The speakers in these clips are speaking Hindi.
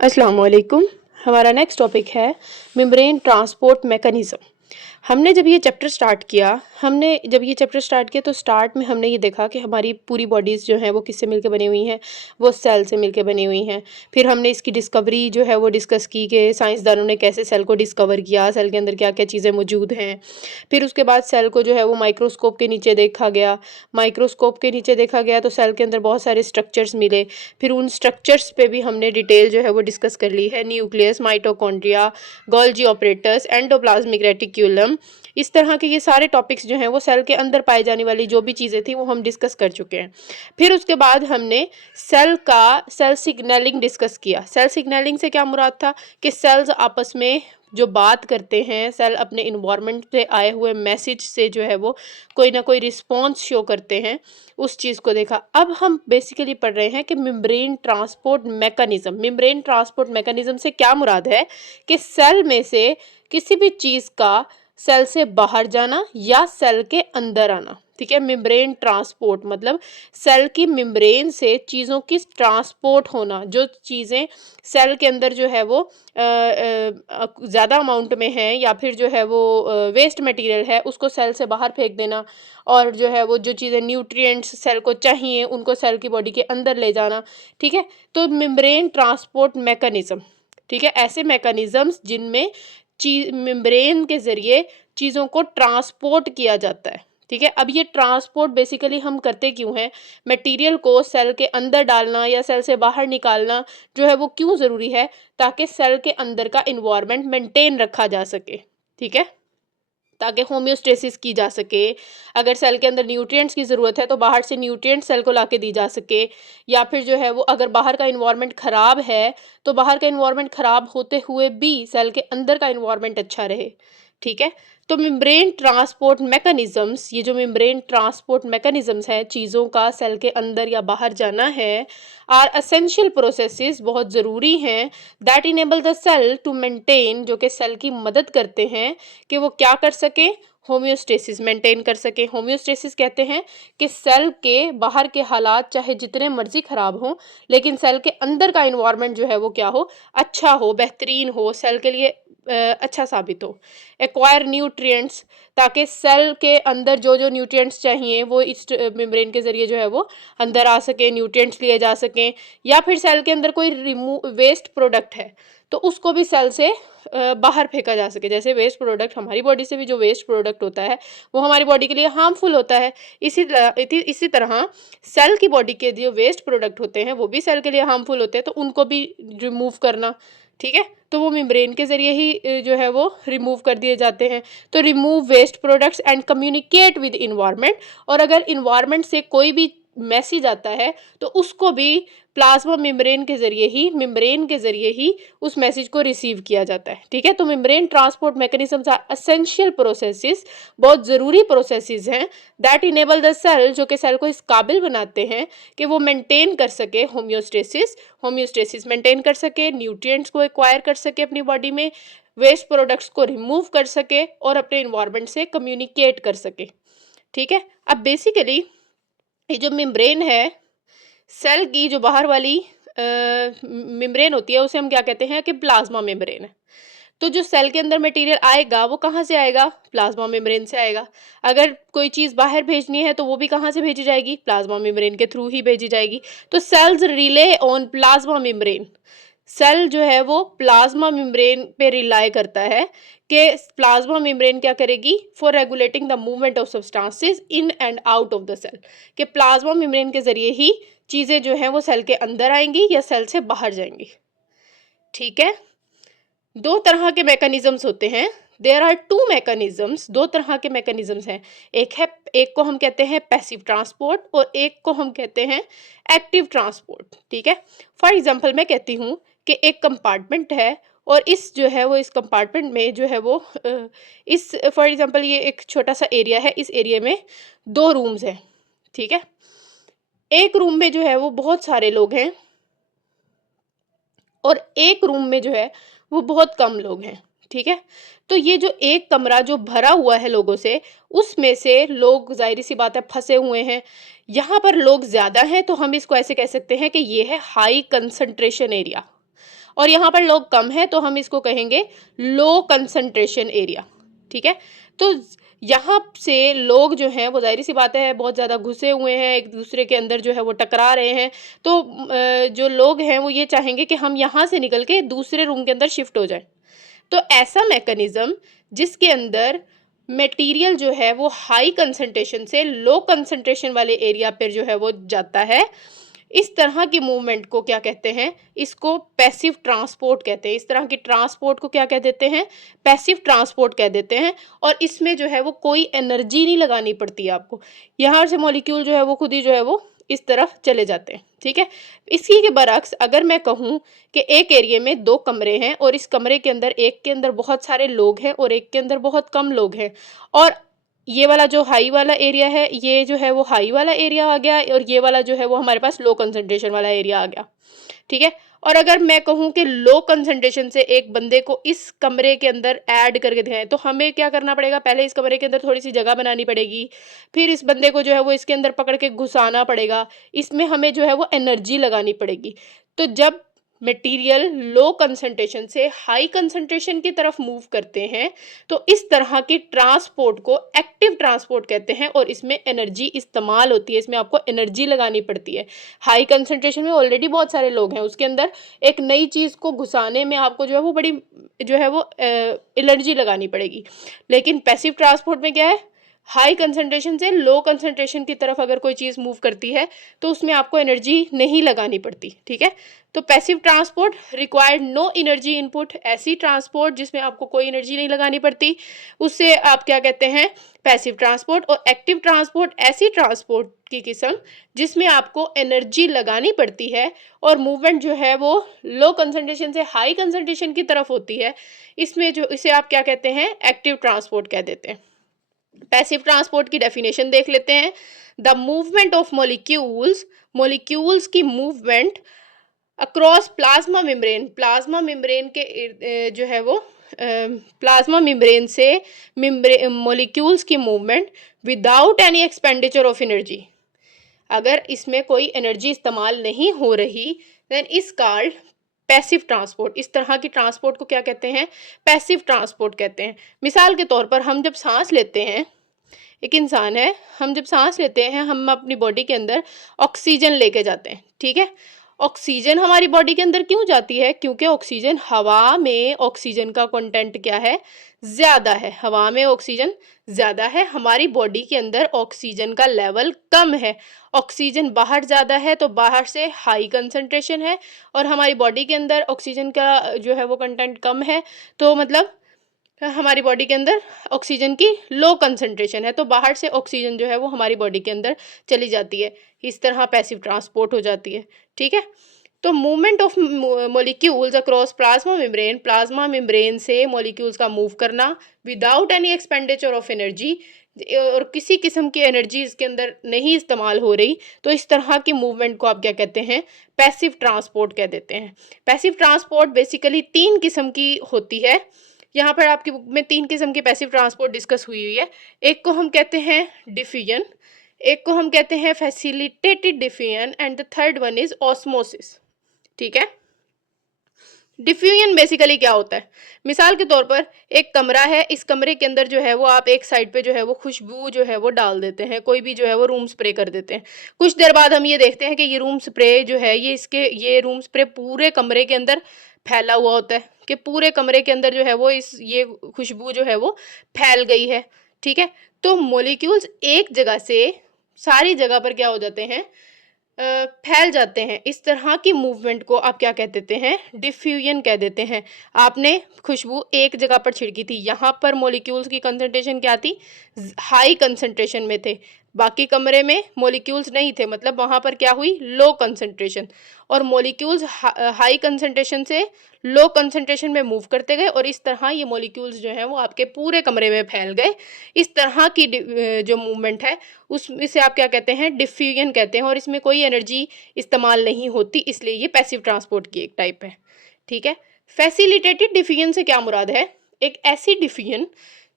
अस्सलाम वालेकुम। हमारा नेक्स्ट टॉपिक है मेम्ब्रेन ट्रांसपोर्ट मैकेनिज़्म। हमने जब ये चैप्टर स्टार्ट किया तो स्टार्ट में हमने ये देखा कि हमारी पूरी बॉडीज़ जो हैं वो किससे मिलके बनी हुई हैं, वो सेल से मिलके बनी हुई हैं। फिर हमने इसकी डिस्कवरी जो है वो डिस्कस की कि साइंसदानों ने कैसे सेल को डिस्कवर किया, सेल के अंदर क्या-क्या चीज़ें मौजूद हैं। फिर उसके बाद सेल को जो है वो माइक्रोस्कोप के नीचे देखा गया। माइक्रोस्कोप के नीचे देखा गया तो सेल के अंदर बहुत सारे स्ट्रक्चर्स मिले। फिर उन स्ट्रक्चर्स पे भी हमने डिटेल जो है वो डिस्कस कर ली है। Nucleus, mitochondria, Golgi apparatus, endoplasmic reticulum, इस तरह के ये सारे टॉपिक्स जो हैं वो सेल के अंदर पाई जाने वाली जो भी चीज़ें थी वो हम डिस्कस कर चुके हैं। फिर उसके बाद हमने सेल सिग्नलिंग डिस्कस किया। सेल सिग्नलिंग से क्या मुराद था कि सेल्स आपस में जो बात करते हैं, सेल अपने इन्वायरमेंट से आए हुए मैसेज से जो है वो कोई ना कोई रिस्पॉन्स शो करते हैं, उस चीज़ को देखा। अब हम बेसिकली पढ़ रहे हैं कि membrane transport mechanism. Membrane transport mechanism से क्या मुराद है कि सेल में से किसी भी चीज़ का सेल से बाहर जाना या सेल के अंदर आना। ठीक है, मेम्ब्रेन ट्रांसपोर्ट मतलब सेल की मेम्ब्रेन से चीज़ों की ट्रांसपोर्ट होना। जो चीज़ें सेल के अंदर जो है वो ज़्यादा अमाउंट में है या फिर जो है वो वेस्ट मटेरियल है, उसको सेल से बाहर फेंक देना, और जो है वो जो चीज़ें न्यूट्रिएंट्स सेल को चाहिए उनको सेल की बॉडी के अंदर ले जाना। ठीक है, तो मेम्ब्रेन ट्रांसपोर्ट मैकेनिज्म, ठीक है, ऐसे मैकेनिज्म्स जिनमें मेम्ब्रेन के ज़रिए चीज़ों को ट्रांसपोर्ट किया जाता है। ठीक है, अब ये ट्रांसपोर्ट बेसिकली हम करते क्यों हैं? मटेरियल को सेल के अंदर डालना या सेल से बाहर निकालना जो है वो क्यों ज़रूरी है? ताकि सेल के अंदर का एनवायरनमेंट मेंटेन रखा जा सके। ठीक है, ताकि होम्योस्टेसिस की जा सके। अगर सेल के अंदर न्यूट्रिएंट्स की ज़रूरत है तो बाहर से न्यूट्रिएंट्स सेल को लाके दी जा सके, या फिर जो है वो अगर बाहर का एनवायरनमेंट ख़राब है तो बाहर का एनवायरनमेंट ख़राब होते हुए भी सेल के अंदर का एनवायरनमेंट अच्छा रहे। ठीक है, तो मेम्ब्रेन ट्रांसपोर्ट मैकेनिज़म्स, ये जो मेम्ब्रेन ट्रांसपोर्ट मैकेनिज़म्स हैं, चीज़ों का सेल के अंदर या बाहर जाना है, आर एसेंशियल प्रोसेसेस, बहुत ज़रूरी हैं, that enable the cell to maintain, जो कि सेल की मदद करते हैं कि वो क्या कर सके, होम्योस्टेसिस मेंटेन कर सके। होम्योस्टेसिस कहते हैं कि सेल के बाहर के हालात चाहे जितने मर्जी खराब हों, लेकिन सेल के अंदर का इन्वायरमेंट जो है वो क्या हो, अच्छा हो, बेहतरीन हो, सेल के लिए अच्छा साबित हो। एक्वायर न्यूट्रिएंट्स, ताकि सेल के अंदर जो जो न्यूट्रिएंट्स चाहिए वो इस मेम्ब्रेन के ज़रिए जो है वो अंदर आ सके, न्यूट्रिएंट्स लिए जा सकें। या फिर सेल के अंदर कोई वेस्ट प्रोडक्ट है तो उसको भी सेल से बाहर फेंका जा सके। जैसे वेस्ट प्रोडक्ट, हमारी बॉडी से भी जो वेस्ट प्रोडक्ट होता है वो हमारी बॉडी के लिए हार्मफुल होता है। इसी तरह सेल की बॉडी के जो वेस्ट प्रोडक्ट होते हैं वो भी सेल के लिए हार्मफुल होते हैं, तो उनको भी रिमूव करना। ठीक है, तो वो मेम्ब्रेन के ज़रिए ही जो है वो रिमूव कर दिए जाते हैं। तो remove waste products and communicate with environment, और अगर इन्वायरमेंट से कोई भी मैसेज आता है तो उसको भी प्लाज्मा मेम्ब्रेन के ज़रिए ही उस मैसेज को रिसीव किया जाता है। ठीक है, तो membrane transport mechanisms are essential processes, बहुत ज़रूरी प्रोसेसेस हैं, दैट इनेबल द सेल, जो कि सेल को इस काबिल बनाते हैं कि वो मेंटेन कर सके होम्योस्टेसिस मेंटेन कर सके, न्यूट्रिएंट्स को एक्वायर कर सके अपनी बॉडी में, वेस्ट प्रोडक्ट्स को रिमूव कर सके और अपने इन्वायरमेंट से कम्युनिकेट कर सके। ठीक है, अब बेसिकली ये जो मेम्ब्रेन है, सेल की जो बाहर वाली मेम्ब्रेन होती है उसे हम क्या कहते हैं कि प्लाज्मा मेम्ब्रेन है। तो जो सेल के अंदर मटेरियल आएगा वो कहाँ से आएगा? प्लाज्मा मेम्ब्रेन से आएगा। अगर कोई चीज़ बाहर भेजनी है तो वो भी कहाँ से भेजी जाएगी? प्लाज्मा मेम्ब्रेन के थ्रू ही भेजी जाएगी। तो cells rely on plasma membrane, cell जो है वो प्लाज्मा मेम्ब्रेन पे रिलाई करता है कि प्लाज्मा मेम्ब्रेन क्या करेगी, for regulating the movement of substances in and out of the cell, कि प्लाज्मा मेम्ब्रेन के ज़रिए ही चीज़ें जो हैं वो सेल के अंदर आएंगी या सेल से बाहर जाएंगी। ठीक है, दो तरह के मैकेनिज्म्स होते हैं। देयर आर टू मैकेनिज्म्स, दो तरह के मैकेनिज्म्स हैं। एक को हम कहते हैं पैसिव ट्रांसपोर्ट और एक को हम कहते हैं एक्टिव ट्रांसपोर्ट। ठीक है, फॉर एग्जांपल मैं कहती हूँ कि एक कंपार्टमेंट है और इस जो है वो इस कंपार्टमेंट में जो है वो इस फॉर एग्जांपल ये एक छोटा सा एरिया है, इस एरिया में दो रूम्स हैं। ठीक है, एक रूम में जो है वो बहुत सारे लोग हैं और एक रूम में जो है वो बहुत कम लोग हैं। ठीक है, तो ये जो एक कमरा जो भरा हुआ है लोगों से, उसमें से लोग ज़ाहिर सी बात है फंसे हुए हैं। यहाँ पर लोग ज़्यादा हैं तो हम इसको ऐसे कह सकते हैं कि ये है हाई कंसंट्रेशन एरिया। और यहाँ पर लोग कम है तो हम इसको कहेंगे लो कंसंट्रेशन एरिया। ठीक है, तो यहाँ से लोग जो हैं वो जाहिर सी बात है बहुत ज़्यादा घुसे हुए हैं, एक दूसरे के अंदर जो है वो टकरा रहे हैं, तो जो लोग हैं वो ये चाहेंगे कि हम यहाँ से निकल के दूसरे रूम के अंदर शिफ्ट हो जाए। तो ऐसा मैकेनिज्म जिसके अंदर मटेरियल जो है वो हाई कंसंट्रेशन से लो कंसंट्रेशन वाले एरिया पर जो है वो जाता है, इस तरह की मूवमेंट को क्या कहते हैं, इसको पैसिव ट्रांसपोर्ट कहते हैं। इस तरह की ट्रांसपोर्ट को क्या कह देते हैं, पैसिव ट्रांसपोर्ट कह देते हैं। और इसमें जो है वो कोई एनर्जी नहीं लगानी पड़ती है आपको, यहाँ से मॉलिक्यूल जो है वो खुद ही जो है वो इस तरफ चले जाते हैं। ठीक है, इसी के बरक्स अगर मैं कहूँ कि एक एरिया में 2 कमरे हैं और इस कमरे के अंदर एक के अंदर बहुत सारे लोग हैं और एक के अंदर बहुत कम लोग हैं, और ये वाला जो हाई वाला एरिया है ये जो है वो हाई वाला एरिया आ गया और ये वाला जो है वो हमारे पास लो कंसंट्रेशन वाला एरिया आ गया। ठीक है, और अगर मैं कहूँ कि लो कंसंट्रेशन से एक बंदे को इस कमरे के अंदर ऐड करके दिखाएं, तो हमें क्या करना पड़ेगा, पहले इस कमरे के अंदर थोड़ी सी जगह बनानी पड़ेगी, फिर इस बंदे को जो है वो इसके अंदर पकड़ के घुसाना पड़ेगा, इसमें हमें जो है वो एनर्जी लगानी पड़ेगी। तो जब मटेरियल लो कंसंट्रेशन से हाई कंसंट्रेशन की तरफ मूव करते हैं तो इस तरह की ट्रांसपोर्ट को एक्टिव ट्रांसपोर्ट कहते हैं और इसमें एनर्जी इस्तेमाल होती है, इसमें आपको एनर्जी लगानी पड़ती है। हाई कंसंट्रेशन में ऑलरेडी बहुत सारे लोग हैं, उसके अंदर एक नई चीज़ को घुसाने में आपको जो है वो बड़ी जो है वो एनर्जी लगानी पड़ेगी। लेकिन पैसिव ट्रांसपोर्ट में क्या है, हाई कंसंट्रेशन से लो कंसंट्रेशन की तरफ अगर कोई चीज़ मूव करती है तो उसमें आपको एनर्जी नहीं लगानी पड़ती। ठीक है, तो passive transport required no energy input, ऐसी ट्रांसपोर्ट जिसमें आपको कोई एनर्जी नहीं लगानी पड़ती, उससे आप क्या कहते हैं, पैसिव ट्रांसपोर्ट। और एक्टिव ट्रांसपोर्ट ऐसी ट्रांसपोर्ट की किस्म जिसमें आपको एनर्जी लगानी पड़ती है और मूवमेंट जो है वो लो कंसंट्रेशन से हाई कंसंट्रेशन की तरफ होती है, इसमें जो इसे आप क्या कहते हैं, एक्टिव ट्रांसपोर्ट कह देते हैं। पैसिव ट्रांसपोर्ट की डेफिनेशन देख लेते हैं। The movement of molecules, molecules की movement across plasma membrane, plasma membrane के जो है वो प्लाज्मा मेम्ब्रेन से मॉलिक्यूल्स की movement without any expenditure of energy, अगर इसमें कोई एनर्जी इस्तेमाल नहीं हो रही then is called passive transport. इस तरह की ट्रांसपोर्ट को क्या कहते हैं, पैसिव ट्रांसपोर्ट कहते हैं। मिसाल के तौर पर हम जब सांस लेते हैं, एक इंसान है, हम जब सांस लेते हैं हम अपनी बॉडी के अंदर ऑक्सीजन लेके जाते हैं। ठीक है, ऑक्सीजन हमारी बॉडी के अंदर क्यों जाती है, क्योंकि ऑक्सीजन हवा में ऑक्सीजन का कंटेंट क्या है, ज़्यादा है, हवा में ऑक्सीजन ज़्यादा है, हमारी बॉडी के अंदर ऑक्सीजन का लेवल कम है। ऑक्सीजन बाहर ज़्यादा है तो बाहर से हाई कंसंट्रेशन है और हमारी बॉडी के अंदर ऑक्सीजन का जो है वो कंटेंट कम है, तो मतलब हमारी बॉडी के अंदर ऑक्सीजन की लो कंसंट्रेशन है, तो बाहर से ऑक्सीजन जो है वो हमारी बॉडी के अंदर चली जाती है। इस तरह पैसिव ट्रांसपोर्ट हो जाती है। ठीक है, तो movement of molecules across plasma membrane, plasma membrane से मॉलिक्यूल्स का मूव करना without any expenditure of energy, और किसी किस्म की एनर्जी इसके अंदर नहीं इस्तेमाल हो रही, तो इस तरह की मूवमेंट को आप क्या कहते हैं, पैसिव ट्रांसपोर्ट कह देते हैं। पैसिव ट्रांसपोर्ट बेसिकली 3 किस्म की होती है। यहाँ पर आपकी बुक में 3 किस्म की पैसिव ट्रांसपोर्ट डिस्कस हुई है। एक को हम कहते हैं डिफ्यूजन, एक को हम कहते हैं facilitated diffusion and the third one is osmosis. ठीक है, डिफ्यूजन बेसिकली क्या होता है, मिसाल के तौर पर एक कमरा है, इस कमरे के अंदर जो है वो आप एक साइड पे जो है वो खुशबू जो है वो डाल देते हैं, कोई भी जो है वो रूम स्प्रे कर देते हैं। कुछ देर बाद हम ये देखते हैं कि ये रूम स्प्रे जो है ये रूम स्प्रे पूरे कमरे के अंदर फैला हुआ होता है, कि पूरे कमरे के अंदर जो है वो ये खुशबू जो है वो फैल गई है। ठीक है, तो मॉलिक्यूल्स एक जगह से सारी जगह पर क्या हो जाते हैं, फैल जाते हैं। इस तरह की मूवमेंट को आप क्या कह देते हैं, डिफ्यूजन कह देते हैं। आपने खुशबू एक जगह पर छिड़की थी, यहाँ पर मॉलिक्यूल्स की कंसंट्रेशन क्या थी, हाई कंसंट्रेशन में थे, बाकी कमरे में मॉलिक्यूल्स नहीं थे, मतलब वहाँ पर क्या हुई, लो कंसंट्रेशन, और मॉलिक्यूल्स हाई कंसंट्रेशन से लो कंसंट्रेशन में मूव करते गए और इस तरह ये मॉलिक्यूल्स जो हैं वो आपके पूरे कमरे में फैल गए। इस तरह की जो मूवमेंट है उसमें आप क्या कहते हैं, डिफ्यूजन कहते हैं, और इसमें कोई एनर्जी इस्तेमाल नहीं होती, इसलिए ये पैसिव ट्रांसपोर्ट की एक टाइप है। ठीक है, फैसिलिटेटेड डिफ्यूजन से क्या मुराद है, एक ऐसी डिफ्यूजन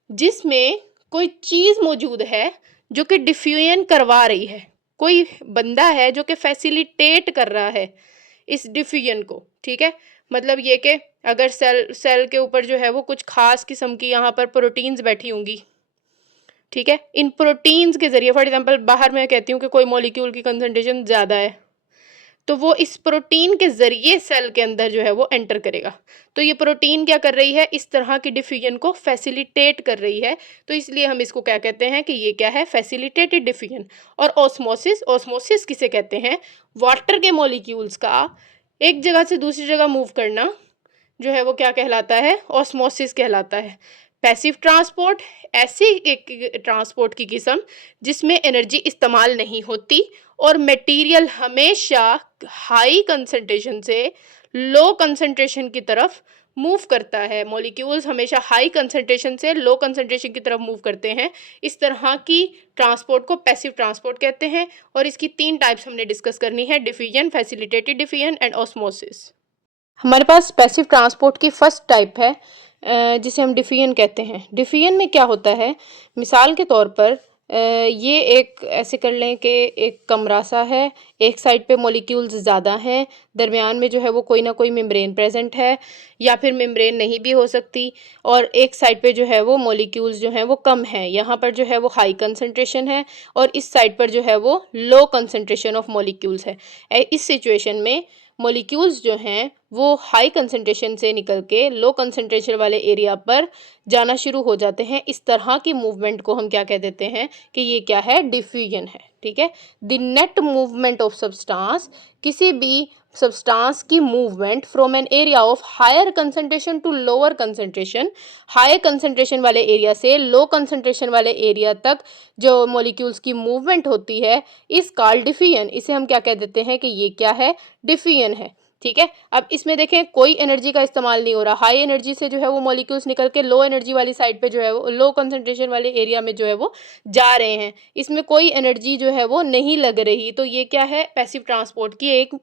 जिसमें कोई चीज़ मौजूद है जो कि डिफ्यूजन करवा रही है, कोई बंदा है जो कि फैसिलिटेट कर रहा है इस डिफ्यूजन को। ठीक है, मतलब ये कि अगर सेल के ऊपर जो है वो कुछ खास किस्म की यहाँ पर प्रोटीन्स बैठी होंगी, ठीक है। इन प्रोटीन्स के जरिए, फॉर एग्जांपल बाहर मैं कहती हूँ कि कोई मॉलिक्यूल की कंसंट्रेशन ज़्यादा है, तो वो इस प्रोटीन के जरिए सेल के अंदर जो है वो एंटर करेगा। तो ये प्रोटीन क्या कर रही है, इस तरह की डिफ्यूजन को फैसिलिटेट कर रही है। तो इसलिए हम इसको क्या कहते हैं कि ये क्या है, फैसिलिटेटेड डिफ्यूजन। और ऑस्मोसिस, ऑस्मोसिस किसे कहते हैं, वाटर के मॉलिक्यूल्स का एक जगह से दूसरी जगह मूव करना जो है वो क्या कहलाता है, ऑस्मोसिस कहलाता है। पैसिव ट्रांसपोर्ट, ऐसी एक ट्रांसपोर्ट की किस्म जिसमें एनर्जी इस्तेमाल नहीं होती और मटेरियल हमेशा हाई कंसंट्रेशन से लो कंसंट्रेशन की तरफ मूव करता है। मॉलिक्यूल्स हमेशा हाई कंसंट्रेशन से लो कंसंट्रेशन की तरफ मूव करते हैं। इस तरह की ट्रांसपोर्ट को पैसिव ट्रांसपोर्ट कहते हैं। और इसकी 3 टाइप्स हमने डिस्कस करनी है, diffusion, facilitated diffusion and osmosis. हमारे पास पैसिव ट्रांसपोर्ट की फर्स्ट टाइप है जिसे हम डिफ्यूजन कहते हैं। डिफ्यूजन में क्या होता है, मिसाल के तौर पर ये एक ऐसे कर लें कि एक कमरा सा है, एक साइड पे मॉलिक्यूल्स ज़्यादा हैं, दरमियान में जो है वो कोई ना कोई मेम्ब्रेन प्रेजेंट है, या फिर मेम्ब्रेन नहीं भी हो सकती, और एक साइड पे जो है वो मॉलिक्यूल्स जो हैं वो कम हैं। यहाँ पर जो है वो हाई कंसंट्रेशन है और इस साइड पर जो है वो लो कंसंट्रेशन ऑफ मॉलिक्यूल्स है। इस सिचुएशन में मॉलिक्यूल्स जो हैं वो हाई कंसंट्रेशन से निकल के लो कंसंट्रेशन वाले एरिया पर जाना शुरू हो जाते हैं। इस तरह की मूवमेंट को हम क्या कह देते हैं कि ये क्या है, डिफ्यूजन है, ठीक है। The net movement of substance, किसी भी सब्सटेंस की movement from an area of higher concentration to lower concentration, high concentration वाले एरिया से लो कंसंट्रेशन वाले एरिया तक जो मॉलिक्यूल्स की मूवमेंट होती है, इस कॉल्ड डिफ्यूजन। इसे हम क्या कह देते हैं कि ये क्या है, डिफ्यूजन है, ठीक है। अब इसमें देखें कोई एनर्जी का इस्तेमाल नहीं हो रहा, हाई एनर्जी से जो है वो मॉलिक्यूल्स निकल के लो एनर्जी वाली साइड पे जो है वो लो कंसंट्रेशन वाले एरिया में जो है वो जा रहे हैं, इसमें कोई एनर्जी जो है वो नहीं लग रही। तो ये क्या है, पैसिव ट्रांसपोर्ट की एक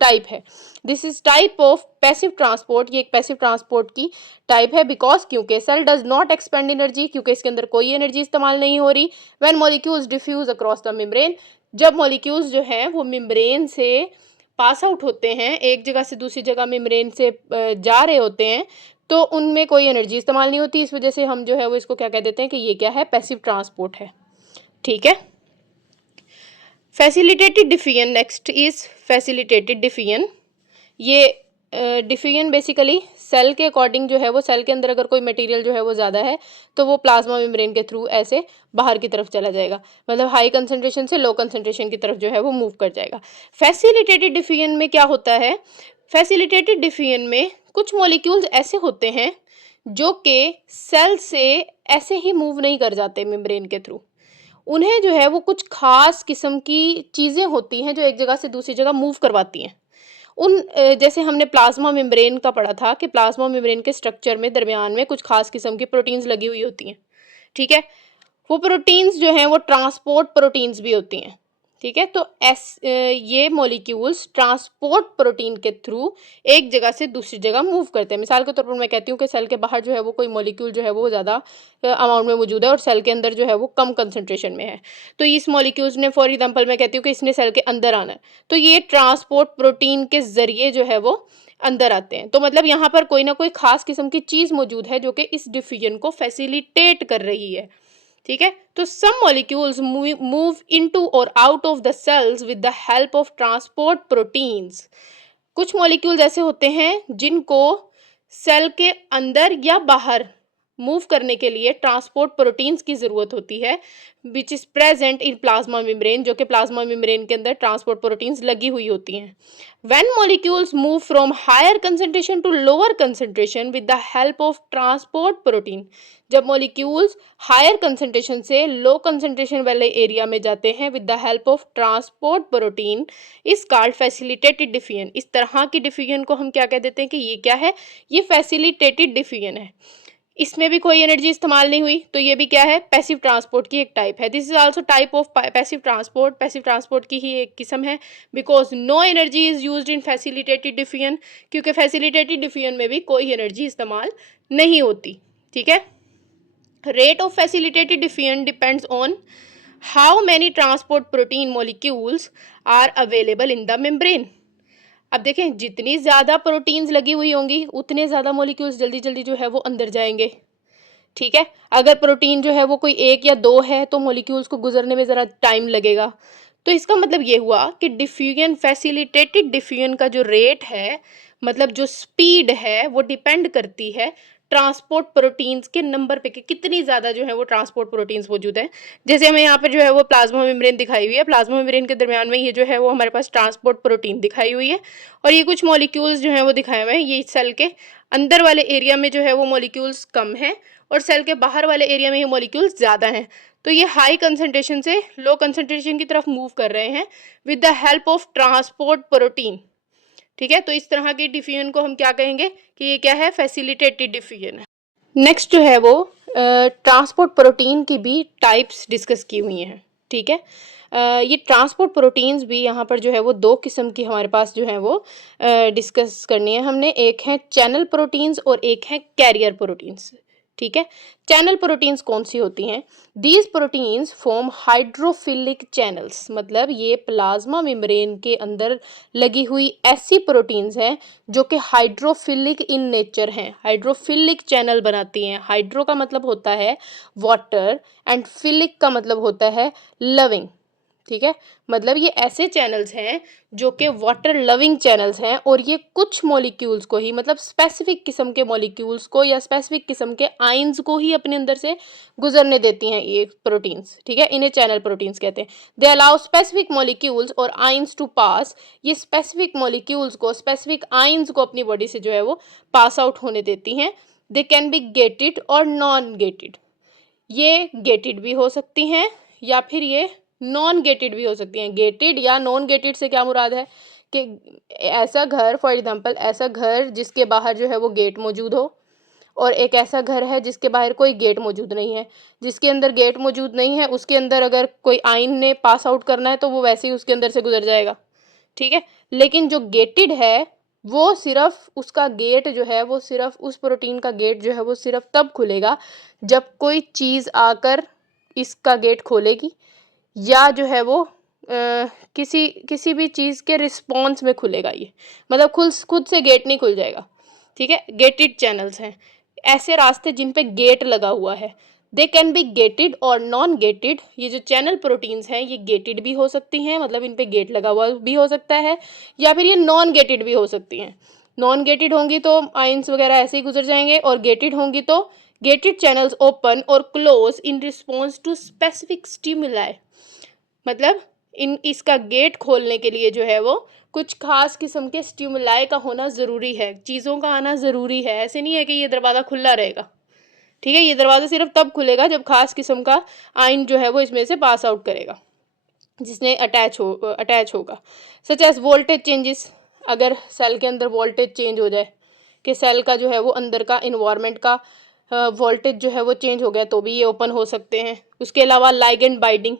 टाइप है। This is type of passive transport, ये एक पैसिव ट्रांसपोर्ट की टाइप है। बिकॉज क्योंकि cell does not expend energy, क्योंकि इसके अंदर कोई एनर्जी इस्तेमाल नहीं हो रही। When molecules diffuse across the membrane, जब मॉलिक्यूल्स जो हैं वो मेम्ब्रेन से पास आउट होते हैं, एक जगह से दूसरी जगह मेम्ब्रेन से जा रहे होते हैं, तो उनमें कोई एनर्जी इस्तेमाल नहीं होती। इस वजह से हम जो है वो इसको क्या कह देते हैं कि ये क्या है, पैसिव ट्रांसपोर्ट है, ठीक है। Facilitated diffusion, next is facilitated diffusion. ये डिफ्यूजन बेसिकली सेल के अकॉर्डिंग जो है वो, सेल के अंदर अगर कोई मटेरियल जो है वो ज़्यादा है तो वो प्लाज्मा मेम्ब्रेन के थ्रू ऐसे बाहर की तरफ चला जाएगा, मतलब हाई कंसंट्रेशन से लो कंसंट्रेशन की तरफ जो है वो मूव कर जाएगा। फैसिलिटेटेड डिफ्यूजन में क्या होता है, फैसिलिटेटेड डिफ्यूजन में कुछ मॉलिक्यूल्स ऐसे होते हैं जो कि सेल से ऐसे ही मूव नहीं कर जाते मेम्ब्रेन के थ्रू। उन्हें जो है वो कुछ खास किस्म की चीज़ें होती हैं जो एक जगह से दूसरी जगह मूव करवाती हैं। जैसे हमने प्लाज्मा मेम्ब्रेन का पढ़ा था कि प्लाज्मा मेम्ब्रेन के स्ट्रक्चर में दरमियान में कुछ खास किस्म की प्रोटीन्स लगी हुई होती हैं, ठीक है। वो प्रोटीन्स जो हैं वो ट्रांसपोर्ट प्रोटीन्स भी होती हैं, ठीक है। तो ये मॉलिक्यूल्स ट्रांसपोर्ट प्रोटीन के थ्रू एक जगह से दूसरी जगह मूव करते हैं। मिसाल के तौर पर मैं कहती हूँ कि सेल के बाहर जो है वो कोई मॉलिक्यूल जो है वो ज़्यादा अमाउंट में मौजूद है और सेल के अंदर जो है वो कम कंसंट्रेशन में है, तो इस मॉलिक्यूल्स ने, फॉर एग्जांपल मैं कहती हूँ कि इसने सेल के अंदर आना है, तो ये ट्रांसपोर्ट प्रोटीन के ज़रिए जो है वो अंदर आते हैं। तो मतलब यहाँ पर कोई ना कोई खास किस्म की चीज़ मौजूद है जो कि इस डिफ्यूजन को फैसिलिटेट कर रही है, ठीक है। तो सम मॉलिक्यूल्स मूव इनटू और out of the cells with the help of transport proteins. कुछ मॉलिक्यूल्स ऐसे होते हैं जिनको सेल के अंदर या बाहर मूव करने के लिए ट्रांसपोर्ट प्रोटीन्स की ज़रूरत होती है, which is present in plasma membrane, जो कि प्लाज्मा मेम्ब्रेन के अंदर ट्रांसपोर्ट प्रोटीन्स लगी हुई होती हैं। When molecules move from higher concentration to lower concentration with the help of transport protein, जब मॉलिक्यूल्स हायर कंसंट्रेशन से लो कंसंट्रेशन वाले एरिया में जाते हैं with the help of transport protein, is called facilitated diffusion. इस तरह की डिफ्यूजन को हम क्या कह देते हैं कि ये क्या है, ये फैसिलिटेटेड डिफ्यूजन है। इसमें भी कोई एनर्जी इस्तेमाल नहीं हुई, तो ये भी क्या है, पैसिव ट्रांसपोर्ट की एक टाइप है। This is also type of passive transport, passive transport की ही एक किस्म है। Because no energy is used in facilitated diffusion, क्योंकि फैसिलिटेटेड डिफ्यूजन में भी कोई एनर्जी इस्तेमाल नहीं होती, ठीक है। Rate of facilitated diffusion depends on how many transport protein molecules are available in the membrane। अब देखें जितनी ज़्यादा प्रोटीन्स लगी हुई होंगी उतने ज़्यादा मॉलिक्यूल्स जल्दी जल्दी जो है वो अंदर जाएंगे। ठीक है, अगर प्रोटीन जो है वो कोई एक या दो है तो मॉलिक्यूल्स को गुजरने में ज़रा टाइम लगेगा। तो इसका मतलब ये हुआ कि डिफ्यूजन, फैसिलिटेटेड डिफ्यूजन का जो रेट है, मतलब जो स्पीड है, वो डिपेंड करती है ट्रांसपोर्ट प्रोटीन्स के नंबर पे कि कितनी ज़्यादा जो है वो ट्रांसपोर्ट प्रोटीन्स मौजूद हैं। जैसे हमें यहाँ पे जो है वो प्लाज्मा मेम्ब्रेन दिखाई हुई है, प्लाज्मा मेम्ब्रेन के दरमियान में ये जो है वो हमारे पास ट्रांसपोर्ट प्रोटीन दिखाई हुई है, और ये कुछ मॉलिक्यूल्स जो हैं वो दिखाए हुए हैं। ये सेल के अंदर वाले एरिया में जो है वो मॉलिक्यूल्स कम है और सेल के बाहर वाले एरिया में ये मॉलिक्यूल्स ज़्यादा हैं। तो ये हाई कंसंट्रेशन से लो कंसंट्रेशन की तरफ मूव कर रहे हैं with the help of transport protein. ठीक है, तो इस तरह की डिफ्यूजन को हम क्या कहेंगे कि ये क्या है, फैसिलिटेटेड डिफ्यूजन है। नेक्स्ट जो है वो ट्रांसपोर्ट प्रोटीन की भी टाइप्स डिस्कस की हुई हैं। ठीक है, ये ट्रांसपोर्ट प्रोटीन्स भी यहाँ पर जो है वो दो किस्म की हमारे पास जो है वो डिस्कस करनी है हमने। एक है चैनल प्रोटीन्स और एक है कैरियर प्रोटीन्स। ठीक है, चैनल प्रोटीन्स कौन सी होती हैं? These proteins form hydrophilic channels, मतलब ये प्लाज्मा मेम्ब्रेन के अंदर लगी हुई ऐसी प्रोटीन्स हैं जो कि हाइड्रोफिलिक इन नेचर हैं, हाइड्रोफिलिक चैनल बनाती हैं। हाइड्रो का मतलब होता है वाटर एंड फिलिक का मतलब होता है लविंग। ठीक है, मतलब ये ऐसे चैनल्स हैं जो कि वाटर लविंग चैनल्स हैं, और ये कुछ मॉलिक्यूल्स को ही, मतलब स्पेसिफिक किस्म के मॉलिक्यूल्स को या स्पेसिफिक किस्म के आयंस को ही अपने अंदर से गुजरने देती हैं ये प्रोटीन्स। ठीक है, इन्हें चैनल प्रोटीन्स कहते हैं। दे अलाउ स्पेसिफिक मॉलिक्यूल्स और आयंस टू पास, ये स्पेसिफिक मॉलिक्यूल्स को, स्पेसिफिक आयंस को अपनी बॉडी से जो है वो पास आउट होने देती हैं। दे कैन बी गेटेड और नॉन गेटेड, ये गेटेड भी हो सकती हैं या फिर ये नॉन गेटेड भी हो सकती हैं। गेटेड या नॉन गेटेड से क्या मुराद है कि ऐसा घर, फॉर एग्जांपल ऐसा घर जिसके बाहर जो है वो गेट मौजूद हो, और एक ऐसा घर है जिसके बाहर कोई गेट मौजूद नहीं है। जिसके अंदर गेट मौजूद नहीं है उसके अंदर अगर कोई आइन ने पास आउट करना है तो वो वैसे ही उसके अंदर से गुजर जाएगा। ठीक है, लेकिन जो गेटेड है वो सिर्फ उसका गेट जो है वो सिर्फ उस प्रोटीन का गेट जो है वो सिर्फ तब खुलेगा जब कोई चीज़ आकर इसका गेट खोलेगी, या जो है वो किसी किसी भी चीज़ के रिस्पॉन्स में खुलेगा ये, मतलब खुद से गेट नहीं खुल जाएगा। ठीक है, गेटेड चैनल्स हैं ऐसे रास्ते जिन पे गेट लगा हुआ है। दे कैन बी गेटेड और नॉन गेटेड, ये जो चैनल प्रोटीन्स हैं ये गेटेड भी हो सकती हैं, मतलब इन पे गेट लगा हुआ भी हो सकता है, या फिर ये नॉन गेटेड भी हो सकती हैं। नॉन गेटेड होंगी तो आयंस वगैरह ऐसे ही गुजर जाएंगे, और गेटेड होंगी तो गेटेड चैनल्स ओपन और close in response to specific stimuli, मतलब इसका गेट खोलने के लिए जो है वो कुछ खास किस्म के स्टिमुलाई का होना ज़रूरी है, चीज़ों का आना ज़रूरी है। ऐसे नहीं है कि ये दरवाज़ा खुला रहेगा। ठीक है, ये दरवाज़ा सिर्फ तब खुलेगा जब खास किस्म का आयन जो है वो इसमें से पास आउट करेगा, जिसने अटैच होगा। सच एज वोल्टेज चेंजेस, अगर सेल के अंदर वोल्टेज चेंज हो जाए कि सेल का जो है वो अंदर का इन्वायरमेंट का वोल्टेज जो है वो चेंज हो गया तो भी ये ओपन हो सकते हैं। उसके अलावा लाइगेंड बाइंडिंग,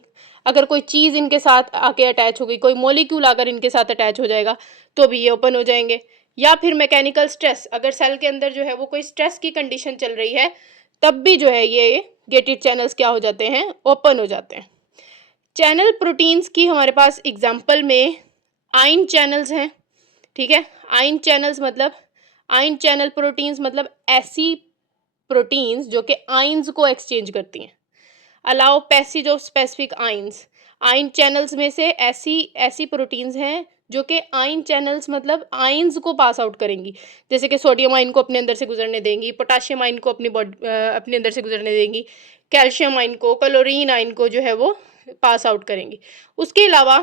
अगर कोई चीज़ इनके साथ आके अटैच हो गई, कोई मॉलिक्यूल अगर इनके साथ अटैच हो जाएगा तो भी ये ओपन हो जाएंगे। या फिर मैकेनिकल स्ट्रेस, अगर सेल के अंदर जो है वो कोई स्ट्रेस की कंडीशन चल रही है तब भी जो है ये गेटेड चैनल्स क्या हो जाते हैं, ओपन हो जाते हैं। चैनल प्रोटीन्स की हमारे पास एग्जाम्पल में आयन चैनल्स हैं। ठीक है, आयन चैनल्स मतलब आयन चैनल प्रोटीन्स मतलब ऐसी प्रोटीन्स जो कि आयंस को एक्सचेंज करती हैं। Allow passage of specific ions, ion channels में से ऐसी प्रोटीन्स हैं जो कि आयन चैनल्स मतलब आयंस को पास आउट करेंगी, जैसे कि सोडियम आयन को अपने अंदर से गुजरने देंगी, पोटाशियम आयन को अपने अंदर से गुजरने देंगी, कैल्शियम आयन को, क्लोरीन आयन को जो है वो पास आउट करेंगी। उसके अलावा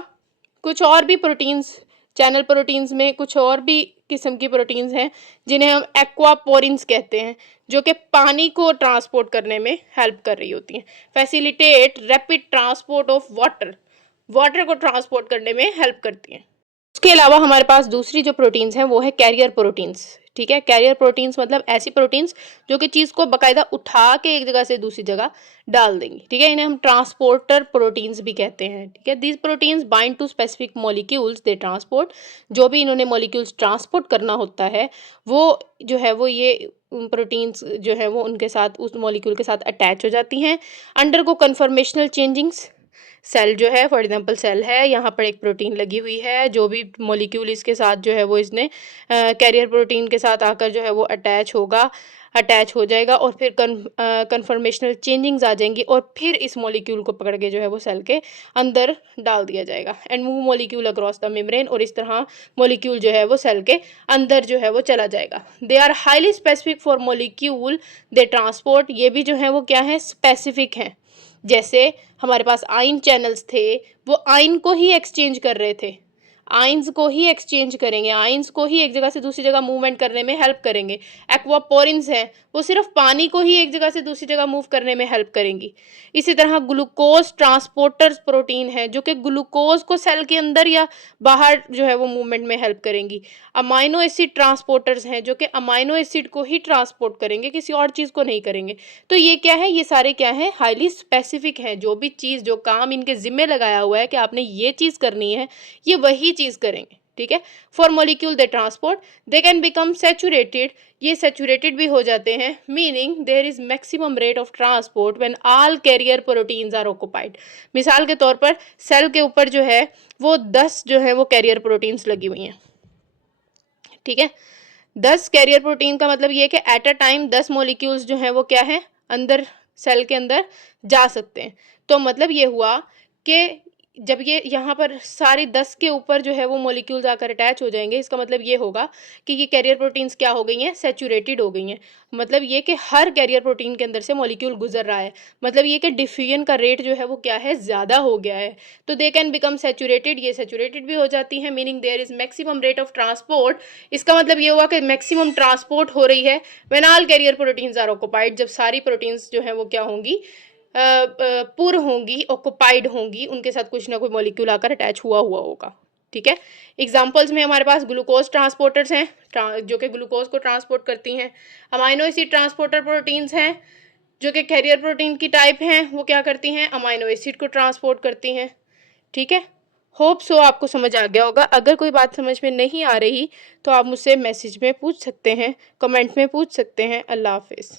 कुछ और भी प्रोटीन्स, चैनल प्रोटीन्स में कुछ और भी किस्म की प्रोटीन्स हैं जिन्हें हम एक्वापोरिन्स कहते हैं, जो कि पानी को ट्रांसपोर्ट करने में हेल्प कर रही होती हैं। Facilitate rapid transport of water को ट्रांसपोर्ट करने में हेल्प करती हैं। उसके अलावा हमारे पास दूसरी जो प्रोटीन्स हैं वो है कैरियर प्रोटीन्स। ठीक है, कैरियर प्रोटीन्स मतलब ऐसी प्रोटीन्स जो कि चीज़ को बाकायदा उठा के एक जगह से दूसरी जगह डाल देंगी। ठीक है, इन्हें हम ट्रांसपोर्टर प्रोटीन्स भी कहते हैं। ठीक है, these proteins bind to specific molecules they transport, जो भी इन्होंने मॉलिक्यूल्स ट्रांसपोर्ट करना होता है वो जो है वो ये प्रोटीन्स जो है वो उनके साथ, उस मॉलिक्यूल के साथ अटैच हो जाती हैं। अंडरगो कन्फर्मेशनल चेंजिंग्स, सेल जो है, फॉर एग्जांपल सेल है, यहाँ पर एक प्रोटीन लगी हुई है, जो भी मॉलिक्यूल इसके साथ जो है वो इसने कैरियर प्रोटीन के साथ आकर जो है वो अटैच हो जाएगा और फिर कन्फर्मेशनल चेंजिंग्स आ जाएंगी और फिर इस मॉलिक्यूल को पकड़ के जो है वो सेल के अंदर डाल दिया जाएगा and move molecule across the membrane, और इस तरह मॉलिक्यूल जो है वो सेल के अंदर जो है वो चला जाएगा। They are highly specific for molecule they transport, ये भी जो है वो क्या है, स्पेसिफिक हैं। जैसे हमारे पास आयन चैनल्स थे, वो आयन को ही एक्सचेंज कर रहे थे, आयंस को ही एक्सचेंज करेंगे, आयंस को ही एक जगह से दूसरी जगह मूवमेंट करने में हेल्प करेंगे। एक्वापोरिन्स हैं, वो सिर्फ पानी को ही एक जगह से दूसरी जगह मूव करने में हेल्प करेंगी। इसी तरह ग्लूकोज ट्रांसपोर्टर्स प्रोटीन है, जो कि ग्लूकोज को सेल के अंदर या बाहर जो है वो मूवमेंट में हेल्प करेंगी। अमाइनो एसिड ट्रांसपोर्टर्स हैं, जो कि अमाइनो एसिड को ही ट्रांसपोर्ट करेंगे, किसी और चीज़ को नहीं करेंगे। तो ये क्या है, ये सारे क्या है, हाईली स्पेसिफिक हैं। जो भी चीज़, जो काम इनके जिम्मे लगाया हुआ है कि आपने ये चीज़ करनी है, ये वही चीज़ करेंगे। ठीक है। For molecule they transport they can become saturated, ये सेचुरेटेड भी हो जाते हैं, meaning there is maximum rate of transport when all carrier proteins are occupied. मिसाल के तौर पर सेल के ऊपर जो है वो 10 जो है वो कैरियर प्रोटीन्स लगी हुई हैं। ठीक है, 10 कैरियर प्रोटीन का मतलब ये कि एट अ टाइम 10 मॉलिक्यूल्स जो हैं वो क्या है, अंदर सेल के अंदर जा सकते हैं। तो मतलब ये हुआ कि जब ये यहाँ पर सारी 10 के ऊपर जो है वो मॉलिक्यूल्स आकर अटैच हो जाएंगे, इसका मतलब ये होगा कि ये कैरियर प्रोटीन्स क्या हो गई हैं, सेचुरेटेड हो गई हैं। मतलब ये कि हर कैरियर प्रोटीन के अंदर से मॉलिक्यूल गुजर रहा है, मतलब ये कि डिफ्यूजन का रेट जो है वो क्या है, ज़्यादा हो गया है। तो दे कैन बिकम सेचुरेटेड, ये सेचुरेटेड भी हो जाती है, meaning there is maximum rate of transport. इसका मतलब ये हुआ कि मैक्सिमम ट्रांसपोर्ट हो रही है when all carrier proteins are occupied, जब सारी प्रोटीन्स जो है वो क्या होंगी, पुर होंगी, ऑक्युपाइड होंगी, उनके साथ कुछ ना कोई मॉलिक्यूल आकर अटैच हुआ होगा। ठीक है। एग्जांपल्स में हमारे पास ग्लूकोज ट्रांसपोर्टर्स हैं, जो कि ग्लूकोज को ट्रांसपोर्ट करती हैं। अमाइनो एसिड ट्रांसपोर्टर प्रोटीन्स हैं, जो कि कैरियर प्रोटीन की टाइप हैं, वो क्या करती हैं, अमाइनो एसिड को ट्रांसपोर्ट करती हैं। ठीक है। होप सो आपको समझ आ गया होगा। अगर कोई बात समझ में नहीं आ रही तो आप मुझसे मैसेज में पूछ सकते हैं, कमेंट में पूछ सकते हैं। अल्लाह हाफिज़।